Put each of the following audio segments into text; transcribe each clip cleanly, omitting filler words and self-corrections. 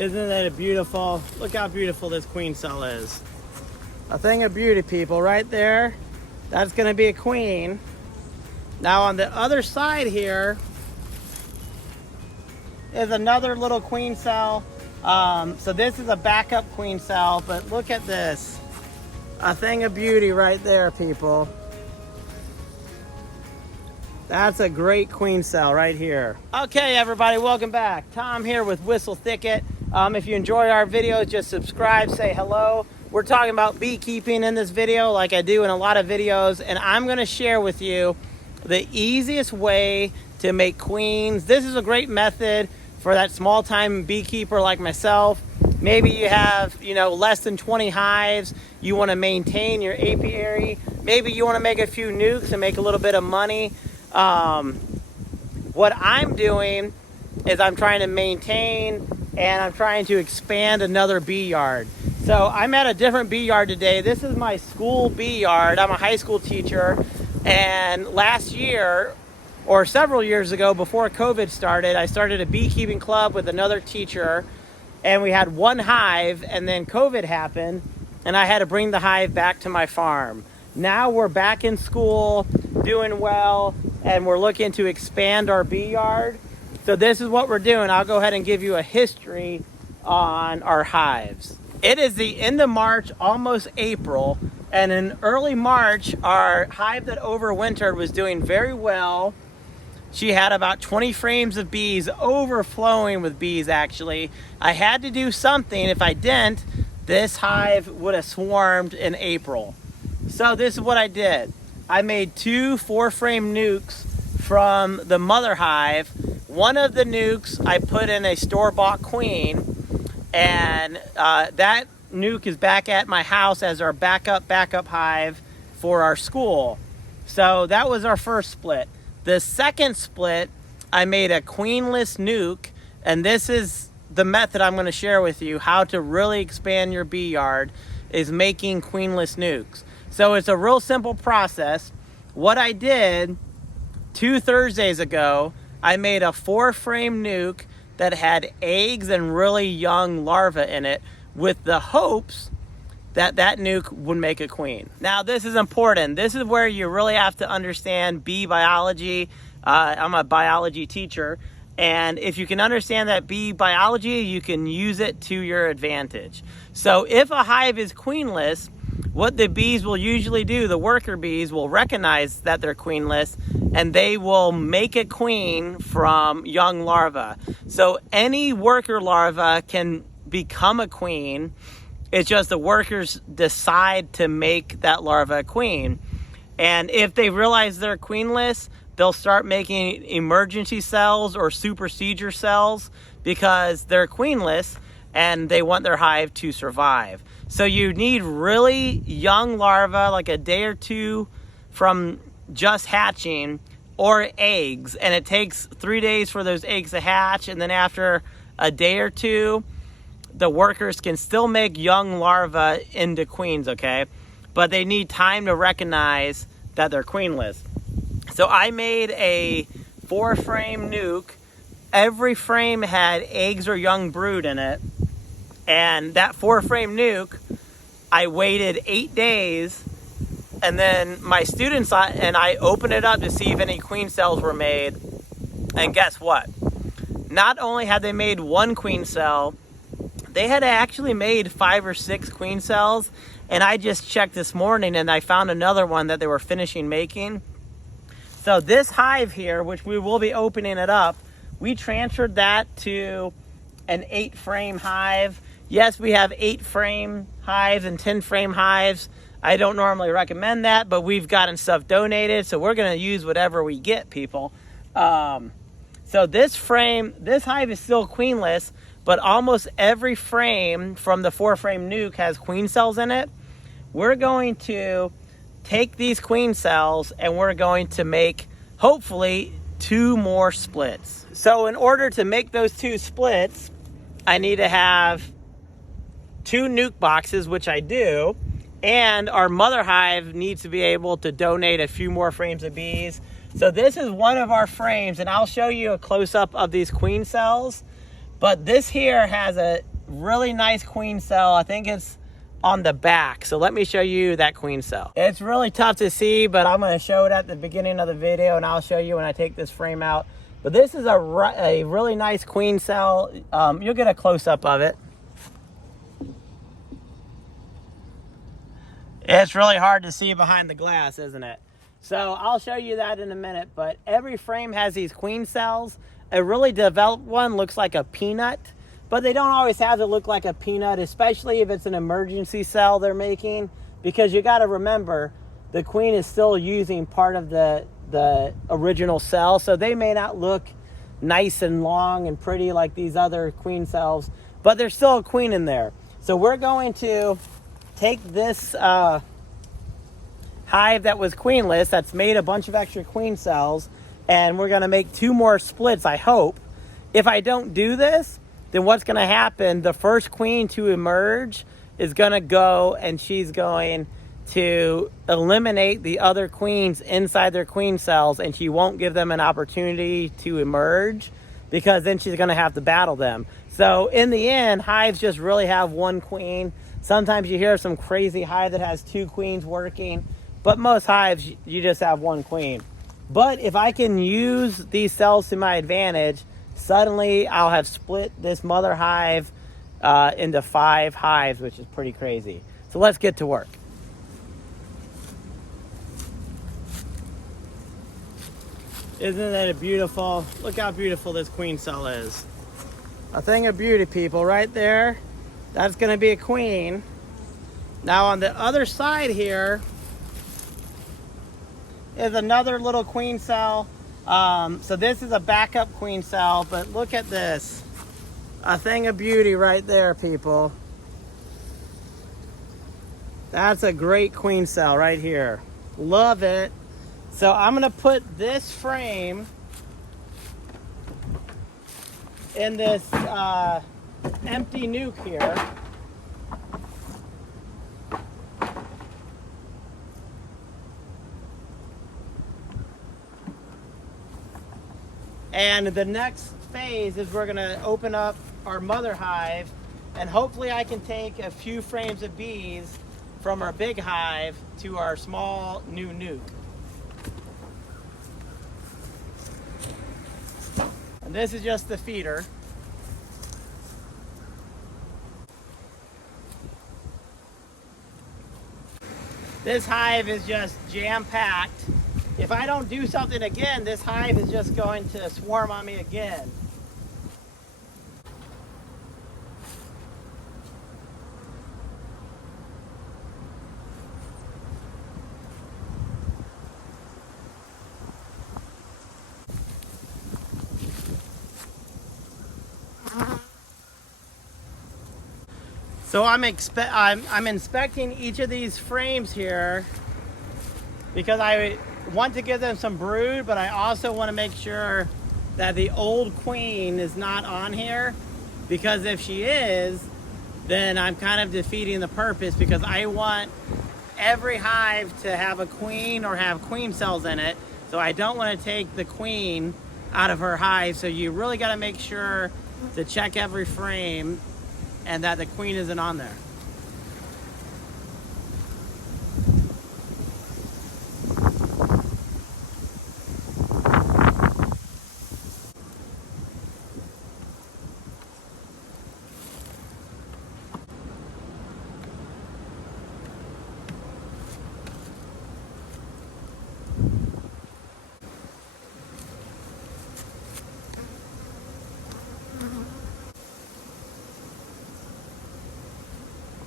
Isn't that beautiful? Look how beautiful this queen cell is. A thing of beauty, people, right there. That's gonna be a queen. Now on the other side here is another little queen cell. So this is a backup queen cell, but look at this. A thing of beauty right there, people. That's a great queen cell right here. Okay, everybody, welcome back. Tom here with Whistle Thicket. If you enjoy our videos, just subscribe, say hello. We're talking about beekeeping in this video like I do in a lot of videos, and I'm gonna share with you the easiest way to make queens. This is a great method for that small-time beekeeper like myself. Maybe you have, less than 20 hives. You want to maintain your apiary. Maybe you want to make a few nukes and make a little bit of money. What I'm doing is I'm trying to maintain and I'm trying to expand another bee yard. So I'm at a different bee yard today. This is my school bee yard. I'm a high school teacher, and last year, or several years ago before COVID started, I started a beekeeping club with another teacher, and we had one hive, and then COVID happened, and I had to bring the hive back to my farm. Now we're back in school, doing well, and we're looking to expand our bee yard. So this is what we're doing. I'll go ahead and give you a history on our hives. It is the end of March, almost April, and in early March, our hive that overwintered was doing very well. She had about 20 frames of bees, overflowing with bees actually. I had to do something. If I didn't, this hive would have swarmed in April. So this is what I did. I made 2 4-frame nukes from the mother hive. One of the nukes I put in a store-bought queen, and that nuke is back at my house as our backup hive for our school. So that was our first split. The second split, I made a queenless nuke, and this is the method I'm going to share with you, how to really expand your bee yard, is making queenless nukes. So it's a real simple process. What I did 2 Thursdays ago, I made a 4-frame nuke that had eggs and really young larvae in it, with the hopes that nuke would make a queen. Now this is important. This is where you really have to understand bee biology. I'm a biology teacher, and if you can understand that bee biology, you can use it to your advantage. So if a hive is queenless, what the bees will usually do, the worker bees will recognize that they're queenless, and they will make a queen from young larvae. So any worker larva can become a queen. It's just the workers decide to make that larva a queen. And if they realize they're queenless, they'll start making emergency cells or supersedure cells because they're queenless and they want their hive to survive. So you need really young larvae, like a day or 2 from just hatching, or eggs. And it takes 3 days for those eggs to hatch, and then after a day or 2, the workers can still make young larvae into queens, okay? But they need time to recognize that they're queenless. So I made a 4-frame nuke. Every frame had eggs or young brood in it. And that 4-frame nuke, I waited 8 days, and then my students and I opened it up to see if any queen cells were made. And guess what? Not only had they made 1 queen cell, they had actually made 5 or 6 queen cells, and I just checked this morning and I found another one that they were finishing making. So this hive here, which we will be opening it up, we transferred that to an 8-frame hive. Yes, we have 8-frame hives and 10-frame hives. I don't normally recommend that, but we've gotten stuff donated, so we're gonna use whatever we get, people. So this hive is still queenless, but almost every frame from the 4-frame nuke has queen cells in it. We're going to take these queen cells and we're going to make, hopefully, 2 more splits. So in order to make those 2 splits, I need to have 2 nuke boxes, which I do, and our mother hive needs to be able to donate a few more frames of bees. So this is one of our frames, and I'll show you a close-up of these queen cells. But this here has a really nice queen cell. I think it's on the back. So let me show you that queen cell. It's really tough to see, but I'm going to show it at the beginning of the video, and I'll show you when I take this frame out. But this is a really nice queen cell. You'll get a close-up of it. It's really hard to see behind the glass, isn't it? So I'll show you that in a minute, but every frame has these queen cells. A really developed one looks like a peanut, but they don't always have to look like a peanut, especially if it's an emergency cell they're making, because you got to remember the queen is still using part of the original cell, so they may not look nice and long and pretty like these other queen cells, but there's still a queen in there. So we're going to take this hive that was queenless, that's made a bunch of extra queen cells, and we're going to make 2 more splits, I hope. If I don't do this, then what's going to happen, the first queen to emerge is going to go, and she's going to eliminate the other queens inside their queen cells, and she won't give them an opportunity to emerge, because then she's going to have to battle them. So in the end, hives just really have 1 queen. Sometimes you hear some crazy hive that has 2 queens working, but most hives, you just have 1 queen. But if I can use these cells to my advantage, suddenly I'll have split this mother hive into 5 hives, which is pretty crazy. So let's get to work. Isn't that beautiful? Look how beautiful this queen cell is. A thing of beauty, people, right there. That's going to be a queen. Now on the other side here is another little queen cell. So this is a backup queen cell, but look at this. A thing of beauty right there, people. That's a great queen cell right here. Love it. So I'm going to put this frame in this empty nuke here. And the next phase is we're going to open up our mother hive, and hopefully I can take a few frames of bees from our big hive to our small new nuke. And this is just the feeder. This hive is just jam-packed. If I don't do something again, this hive is just going to swarm on me again. So I'm inspecting each of these frames here because I want to give them some brood, but I also want to make sure that the old queen is not on here, because if she is, then I'm kind of defeating the purpose, because I want every hive to have a queen or have queen cells in it. So I don't want to take the queen out of her hive. So you really got to make sure to check every frame and that the queen isn't on there.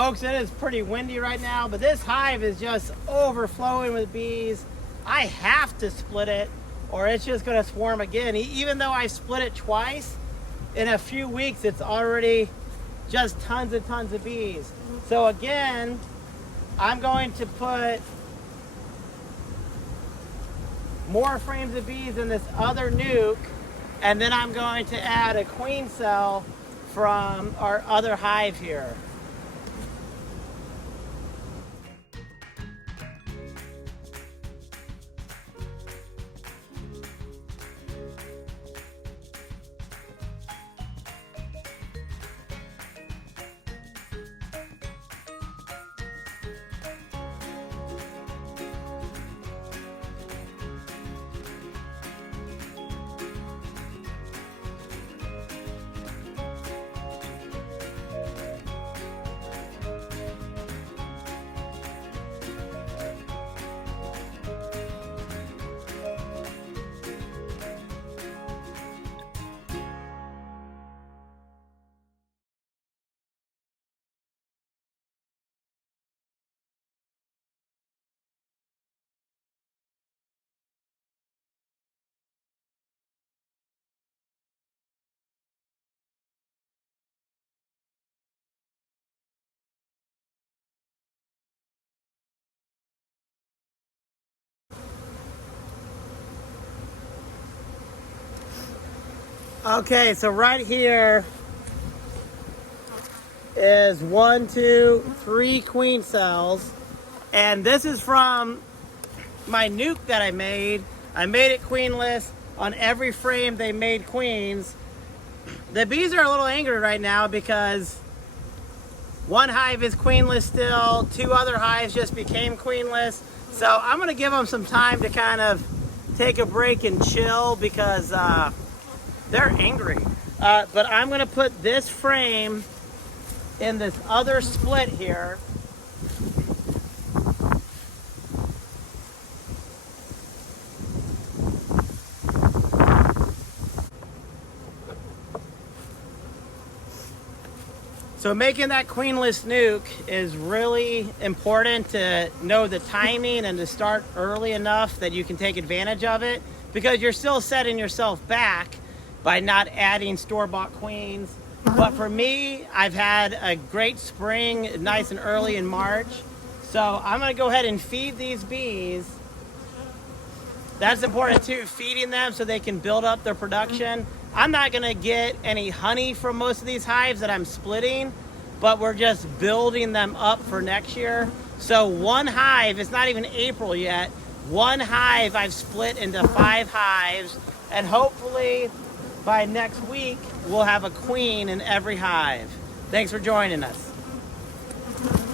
Folks, it is pretty windy right now, but this hive is just overflowing with bees. I have to split it or it's just gonna swarm again. Even though I split it twice, in a few weeks it's already just tons and tons of bees. So again, I'm going to put more frames of bees in this other nuke, and then I'm going to add a queen cell from our other hive here. Okay, so right here is 1, 2, 3 queen cells. And this is from my nuke that I made. I made it queenless. On every frame they made queens. The bees are a little angry right now because one hive is queenless still, 2 other hives just became queenless. So I'm gonna give them some time to kind of take a break and chill because they're angry. But I'm gonna put this frame in this other split here. So making that queenless nuke is really important to know the timing and to start early enough that you can take advantage of it, because you're still setting yourself back by not adding store-bought queens. But for me, I've had a great spring, nice and early in March. So I'm gonna go ahead and feed these bees. That's important too, feeding them so they can build up their production. I'm not gonna get any honey from most of these hives that I'm splitting, but we're just building them up for next year. So one hive, it's not even April yet, one hive I've split into 5 hives, and hopefully by next week, we'll have a queen in every hive. Thanks for joining us.